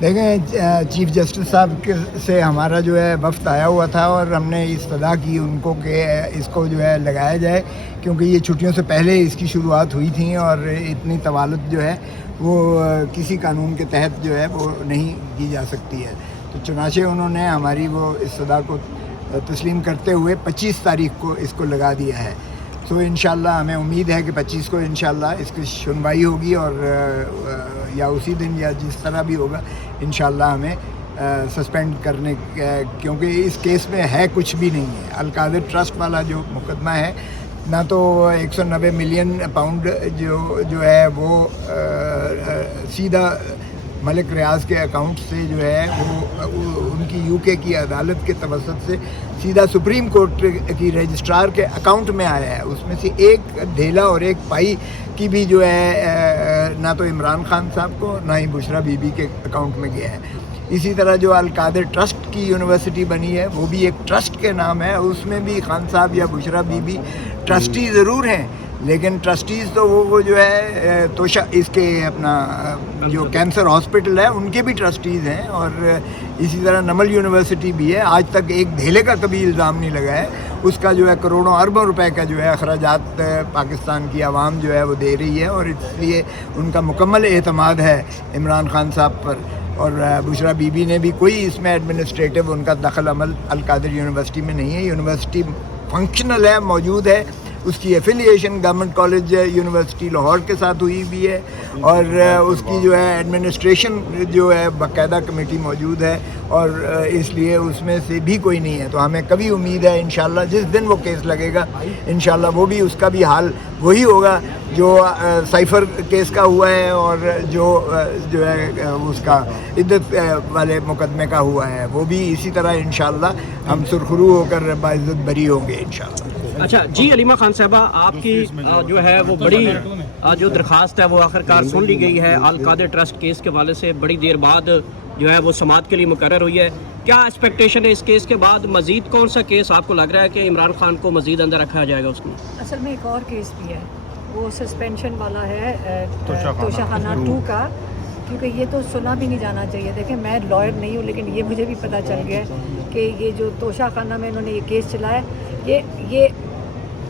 देखें, chief justice साहब से हमारा जो है वफ्द आया हुआ था और हमने इस्तदा की उनको कि इसको जो है लगाया जाए, क्योंकि ये छुट्टियों से पहले इसकी शुरुआत हुई थी और इतनी तवालुत जो है वो किसी कानून के तहत जो है वो नहीं की जा सकती है। तो चुनाचे उन्होंने हमारी वो इस्तदा को तस्लीम करते हुए 25 तारीख को इसको लगा दिया है। तो इंशाल्लाह हमें उम्मीद है कि 25 को इंशाल्लाह इसकी सुनवाई होगी और या उसी दिन या जिस तरह भी होगा इंशाल्लाह हमें सस्पेंड करने, क्योंकि इस केस में है कुछ भी नहीं है। अल-कादिर ट्रस्ट वाला जो मुकदमा है, ना तो 190 मिलियन पाउंड जो है वो सीधा मलिक रियाज के अकाउंट से जो है वो उनकी यूके की अदालत के तवसत से सीधा सुप्रीम कोर्ट की रजिस्ट्रार के अकाउंट में आया है। उसमें से एक ढेला और एक पाई की भी जो है ना तो इमरान खान साहब को ना ही बुशरा बीबी के अकाउंट में गया है। इसी तरह जो अल-कादिर ट्रस्ट की यूनिवर्सिटी बनी है वो भी एक ट्रस्ट के नाम है, उसमें भी खान साहब या बुशरा बीबी ट्रस्टी ज़रूर हैं, लेकिन ट्रस्टीज़ तो वो जो है तोशा इसके अपना जो कैंसर हॉस्पिटल है उनके भी ट्रस्टीज़ हैं, और इसी तरह नमल यूनिवर्सिटी भी है। आज तक एक ढेले का कभी इल्ज़ाम नहीं लगा है। उसका जो है करोड़ों अरबों रुपए का जो है अखराजात पाकिस्तान की आवाम जो है वो दे रही है, और इसलिए उनका मुकम्मल एतमाद है इमरान खान साहब पर। और बुशरा बीबी ने भी कोई इसमें एडमिनिस्ट्रेटिव उनका दखल अमल अल-कादिर यूनिवर्सिटी में नहीं है। यूनिवर्सिटी फंक्शनल है, मौजूद है, उसकी affiliation government college university Lahore के साथ हुई भी है, और उसकी जो है एडमिनिस्ट्रेशन जो है बाकायदा कमेटी मौजूद है, और इसलिए उसमें से भी कोई नहीं है। तो हमें कभी उम्मीद है इंशाल्लाह जिस दिन वो केस लगेगा इंशाल्लाह वो भी उसका भी हाल वही होगा जो साइफर केस का हुआ है और जो है उसका इद्दत वाले मुकदमे का हुआ है, वो भी इसी तरह इंशाल्लाह हम सुरखरू होकर बाइज्जत बरी होंगे इंशाल्लाह। अच्छा जी, अलीमा खान साहबा, आपकी जो है वो बड़ी जो दरख्वास्त है वो आखिरकार सुन ली गई है। अल-कादिर ट्रस्ट केस के वाले से बड़ी देर बाद जो है वो समाअत के लिए मुकर्रर हुई है। क्या एक्सपेक्टेशन है इस केस के बाद? मजीद कौन सा केस आपको लग रहा है कि इमरान खान को मजीद अंदर रखा जाएगा उसमें? असल में एक और केस भी है, वो सस्पेंशन वाला है तोशाखाना 2 का, क्योंकि ये तो सुना भी नहीं जाना चाहिए। देखें, मैं लॉयर नहीं हूँ, लेकिन ये मुझे भी पता चल गया कि ये जो तोशाखाना में इन्होंने ये केस चलाया, ये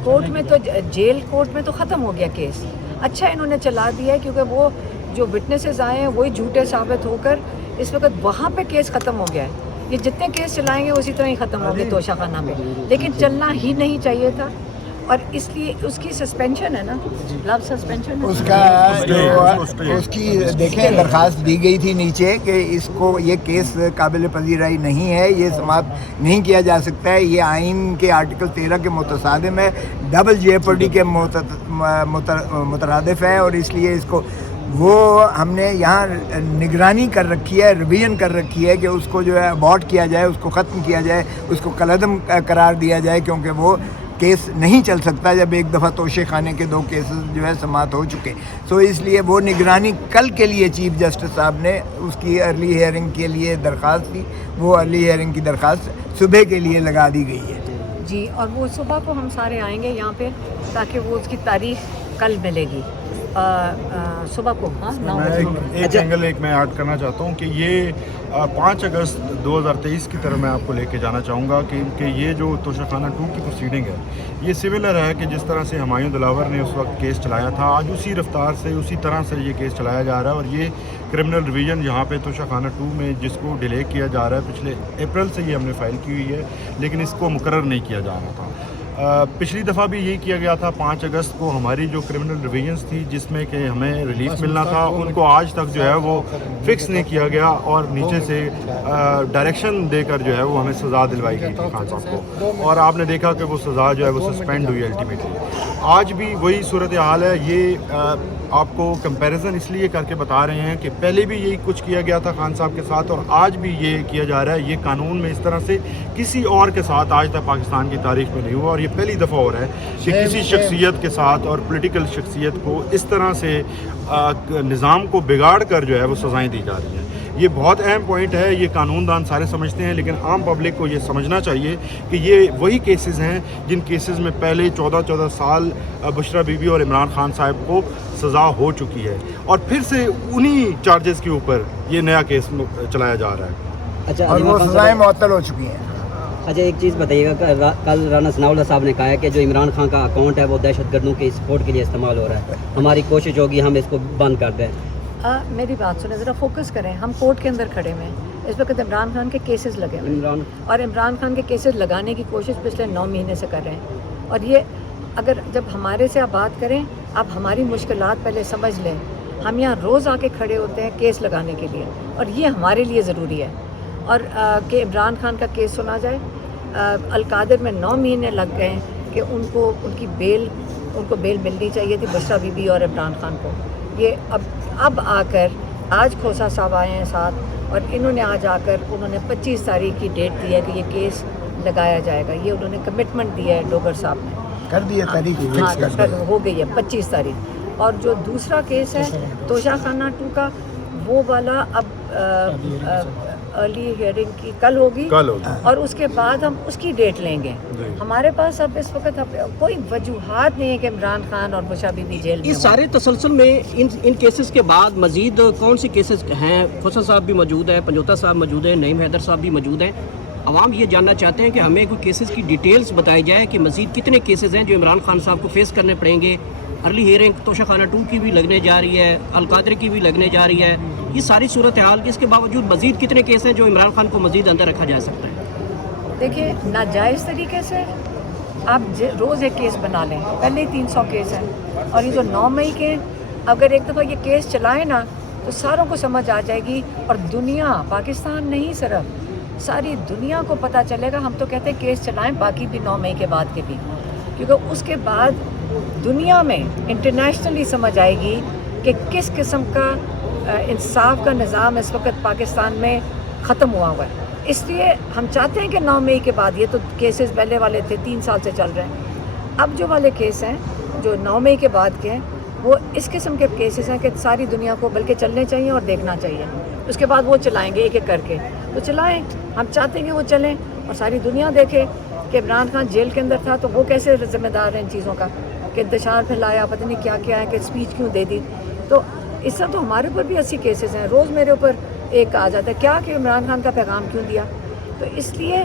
कोर्ट में तो जेल कोर्ट में तो ख़त्म हो गया केस। अच्छा इन्होंने चला दिया है, क्योंकि वो जो विटनेसेस आए हैं वही झूठे साबित होकर इस वक्त वहाँ पे केस ख़त्म हो गया है। ये जितने केस चलाएंगे उसी तरह ही ख़त्म हो गए तोशाखाना में, लेकिन चलना ही नहीं चाहिए था, और इसलिए उसकी सस्पेंशन है ना, लव सस्पेंशन है उसका जो उसकी देखें दरख्वास्त दी गई थी नीचे कि इसको ये केस काबिल पजीराई नहीं है, ये समाप्त नहीं किया जा सकता है, ये आइन के आर्टिकल 13 के मुतसादिम है, डबल जेपर्डी के मुतरादिफ है, और इसलिए इसको वो हमने यहाँ निगरानी कर रखी है, रिवीजन कर रखी है कि उसको जो है अबॉर्ट किया जाए, उसको ख़त्म किया जाए, उसको कलअदम करार दिया जाए, क्योंकि वो केस नहीं चल सकता जब एक दफ़ा तोशे खाने के 2 केसेस जो है समाप्त हो चुके। सो इसलिए वो निगरानी कल के लिए चीफ जस्टिस साहब ने उसकी अर्ली हियरिंग के लिए दरख्वास्त दी, वो अर्ली हियरिंग की दरख्वास्त सुबह के लिए लगा दी गई है जी, और वो सुबह को हम सारे आएंगे यहाँ पे, ताकि वो उसकी तारीख कल मिलेगी सुबह को। हाँ, 9 बजे। एक एंगल मैं ऐड करना चाहता हूँ कि ये 5 अगस्त 2023 की तरह मैं आपको लेके जाना चाहूँगा कि ये जो तोशाखाना 2 की प्रोसीडिंग है ये सिमिलर है कि जिस तरह से हुमायूं दिलावर ने उस वक्त केस चलाया था, आज उसी रफ्तार से उसी तरह से ये केस चलाया जा रहा है। और ये क्रिमिनल रिवीजन यहाँ पे तोशाखाना 2 में जिसको डिले किया जा रहा है, पिछले अप्रैल से ये हमने फाइल की हुई है, लेकिन इसको मुकर्रर नहीं किया जा रहा था। पिछली दफ़ा भी यही किया गया था। 5 अगस्त को हमारी जो क्रिमिनल रिवीजन्स थी जिसमें कि हमें रिलीफ मिलना था, उनको आज तक जो है वो फिक्स नहीं किया गया, और नीचे से डायरेक्शन देकर जो है वो हमें सज़ा दिलवाई गई थी खान साहब को, और आपने देखा कि वो सज़ा जो है वो सस्पेंड हुई अल्टीमेटली। आज भी वही सूरत हाल है। ये आपको कंपैरिजन इसलिए करके बता रहे हैं कि पहले भी यही कुछ किया गया था खान साहब के साथ, और आज भी ये किया जा रहा है। ये कानून में इस तरह से किसी और के साथ आज तक पाकिस्तान की तारीख में नहीं हुआ, और ये पहली दफ़ा हो रहा है कि किसी शख्सियत के साथ और पॉलिटिकल शख्सियत को इस तरह से निज़ाम को बिगाड़ कर जो है वो सज़ाएँ दी जा रही हैं। ये बहुत अहम पॉइंट है, ये कानूनदान सारे समझते हैं, लेकिन आम पब्लिक को ये समझना चाहिए कि ये वही केसेस हैं जिन केसेस में पहले 14 साल बुशरा बीबी और इमरान खान साहब को सज़ा हो चुकी है और फिर से उन्हीं चार्जेस के ऊपर ये नया केस चलाया जा रहा है। अच्छा, और वो सज़ाएँ मुअत्तल हो चुकी हैं। अच्छा, एक चीज़ बताइएगा, कल राना सनाउल्लाह साहब ने कहा है कि जो इमरान खान का अकाउंट है वो दहशतगर्दों के सपोर्ट के लिए इस्तेमाल हो रहा है, हमारी कोशिश होगी हम इसको बंद कर दें। मेरी बात सुने, ज़रा फोकस करें। हम कोर्ट के अंदर खड़े हुए हैं, इस वक्त इमरान खान के केसेस लगे हुए हैं और इमरान खान के केसेस लगाने की कोशिश पिछले 9 महीने से कर रहे हैं। और ये अगर जब हमारे से आप बात करें, आप हमारी मुश्किलात पहले समझ लें। हम यहाँ रोज़ आके खड़े होते हैं केस लगाने के लिए और ये हमारे लिए ज़रूरी है और कि इमरान खान का केस सुना जाए। अलकादिर में 9 महीने लग गए कि उनको बेल मिलनी चाहिए थी, बुशरा बीबी और इमरान खान को। ये अब आकर आज खोसा साहब आए हैं साथ और इन्होंने आज आकर उन्होंने 25 तारीख की डेट दी है कि ये केस लगाया जाएगा। ये उन्होंने कमिटमेंट दिया है डोगर साहब ने, कर दिया तारीख फिक्स कर दी। हो गई है 25 तारीख। और जो दूसरा केस है तोशाखाना 2 का, वो वाला अब अर्ली हियरिंग की कल होगी और उसके बाद हम उसकी डेट लेंगे। हमारे पास अब इस वक्त कोई वजूहात नहीं है कि इमरान खान और बुशरा बीबी जेल में। इस सारे तसलसल में इन केसेस के बाद मजीद कौन सी केसेस हैं? फैसल साहब भी मौजूद हैं, पंजोता साहब मौजूद हैं, नईम हैदर साहब भी मौजूद हैं। अवाम ये जानना चाहते हैं कि हमें कोई केसेस की डिटेल्स बताई जाए कि मजीद कितने केसेस हैं जो इमरान खान साहब को फेस करने पड़ेंगे। अर्ली हियरिंग तोशाखाना 2 की भी लगने जा रही है, अलकादर की भी लगने जा रही है। ये सारी सूरत हाल के इसके बावजूद मजीद कितने केस हैं जो इमरान खान को मजीद अंदर रखा जा सकता है? देखिए, नाजायज़ तरीके से आप रोज़ एक केस बना लें, पहले ही 300 केस हैं और ये जो 9 मई के, अगर एक दफ़ा ये केस चलाए ना तो सारों को समझ आ जाएगी और दुनिया, पाकिस्तान नहीं सिर्फ, सारी दुनिया को पता चलेगा। हम तो कहते हैं केस चलाएं, बाकी भी 9 मई के बाद के भी, क्योंकि उसके बाद दुनिया में इंटरनेशनली समझ आएगी कि किस किस्म का इंसाफ का निज़ाम इस वक्त पाकिस्तान में ख़त्म हुआ है। इसलिए हम चाहते हैं कि 9 मई के बाद, ये तो केसेस पहले वाले थे 3 साल से चल रहे हैं, अब जो वाले केस हैं जो 9 मई के बाद के हैं वो इस किस्म के केसेस हैं कि सारी दुनिया को बल्कि चलने चाहिए और देखना चाहिए। उसके बाद वो चलाएंगे एक एक करके, तो चलाएं। हम चाहते हैं कि वो चलें और सारी दुनिया देखे कि इमरान खान जेल के अंदर था तो वो कैसे ज़िम्मेदार है इन चीज़ों का, कि इंतशार फैलाया, पता नहीं क्या क्या है, कि स्पीच क्यों दे दी। तो इस तरह तो हमारे ऊपर भी 80 केसेस हैं, रोज़ मेरे ऊपर एक आ जाता है क्या कि इमरान खान का पैगाम क्यों दिया। तो इसलिए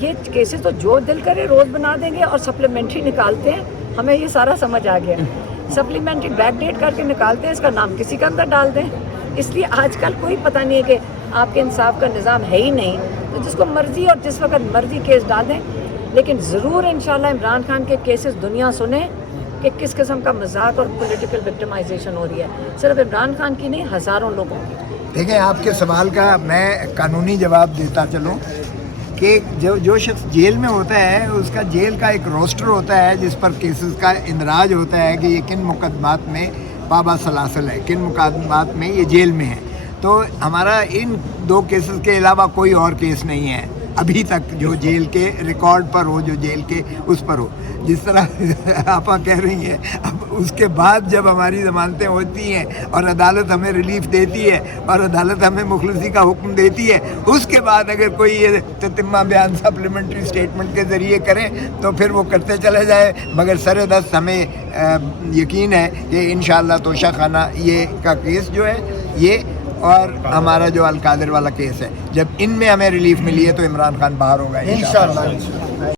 ये केसेस तो जो दिल करे रोज़ बना देंगे और सप्लीमेंट्री निकालते हैं। हमें ये सारा समझ आ गया, सप्लीमेंट्री बैक डेट करके निकालते हैं, इसका नाम किसी का अंदर डाल दें। इसलिए आजकल कोई पता नहीं है कि आपके इंसाफ का निज़ाम है ही नहीं, तो जिसको मर्ज़ी और जिस वक्त मर्ज़ी केस डाल दें। लेकिन ज़रूर इंशाल्लाह इमरान खान के केसेस दुनिया सुने कि किस किस्म का मजाक और पॉलिटिकल विक्टिमाइजेशन हो रही है, सिर्फ इमरान खान की नहीं, हज़ारों लोगों की। देखें, आपके सवाल का मैं कानूनी जवाब देता चलूँ कि जो शख्स जेल में होता है उसका जेल का एक रोस्टर होता है जिस पर केसेस का इंदराज होता है कि ये किन मुकदमात में बाबा सलासल है, किन मुकदमात में ये जेल में है। तो हमारा इन 2 केसेस के अलावा कोई और केस नहीं है अभी तक जो जेल के रिकॉर्ड पर हो, जो जेल के उस पर हो। जिस तरह आप कह रही हैं, अब उसके बाद जब हमारी ज़मानतें होती हैं और अदालत हमें रिलीफ देती है और अदालत हमें मुखलसी का हुक्म देती है, उसके बाद अगर कोई ये ततिम्मा बयान सप्लीमेंट्री स्टेटमेंट के ज़रिए करें तो फिर वो करते चले जाए। मगर सर-ए-दस्त हमें यकीन है कि इंशाअल्लाह तोशाखाना ये का केस जो है ये और हमारा जो अलकादर वाला केस है, जब इनमें हमें रिलीफ मिली है तो इमरान खान बाहर होगा इंशाअल्लाह।